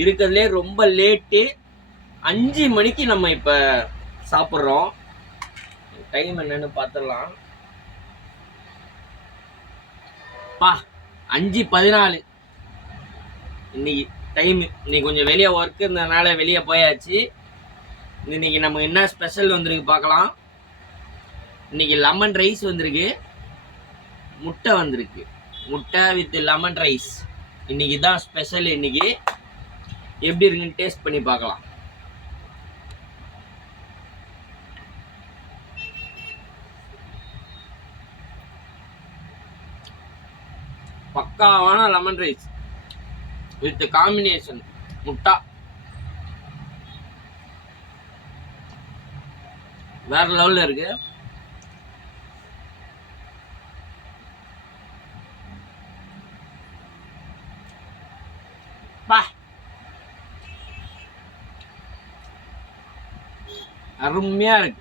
இருக்கிறதுலே ரொம்ப லேட்டு. 5 மணிக்கு நம்ம இப்போ சாப்பிட்றோம். டைம் என்னன்னு பார்த்துடலாம். 5:14 இன்னைக்கு டைமு. இன்னைக்கு கொஞ்சம் வெளியே ஒர்க் இருந்ததுனால வெளியே போயாச்சு. இன்னைக்கு நம்ம என்ன ஸ்பெஷல் வந்திருக்கு பார்க்கலாம். இன்னைக்கு லெமன் ரைஸ் வந்திருக்கு, முட்டை வந்திருக்கு. முட்டை வித் லெமன் ரைஸ் இன்னைக்கு தான் ஸ்பெஷல். இன்னைக்கு எப்படி இருக்குன்னு டேஸ்ட் பண்ணி பார்க்கலாம். பக்காவான லெமன் ரைஸ் வித் காம்பினேஷன் முட்டை வேற லெவல்ல இருக்கு. அருமையா இருக்கு.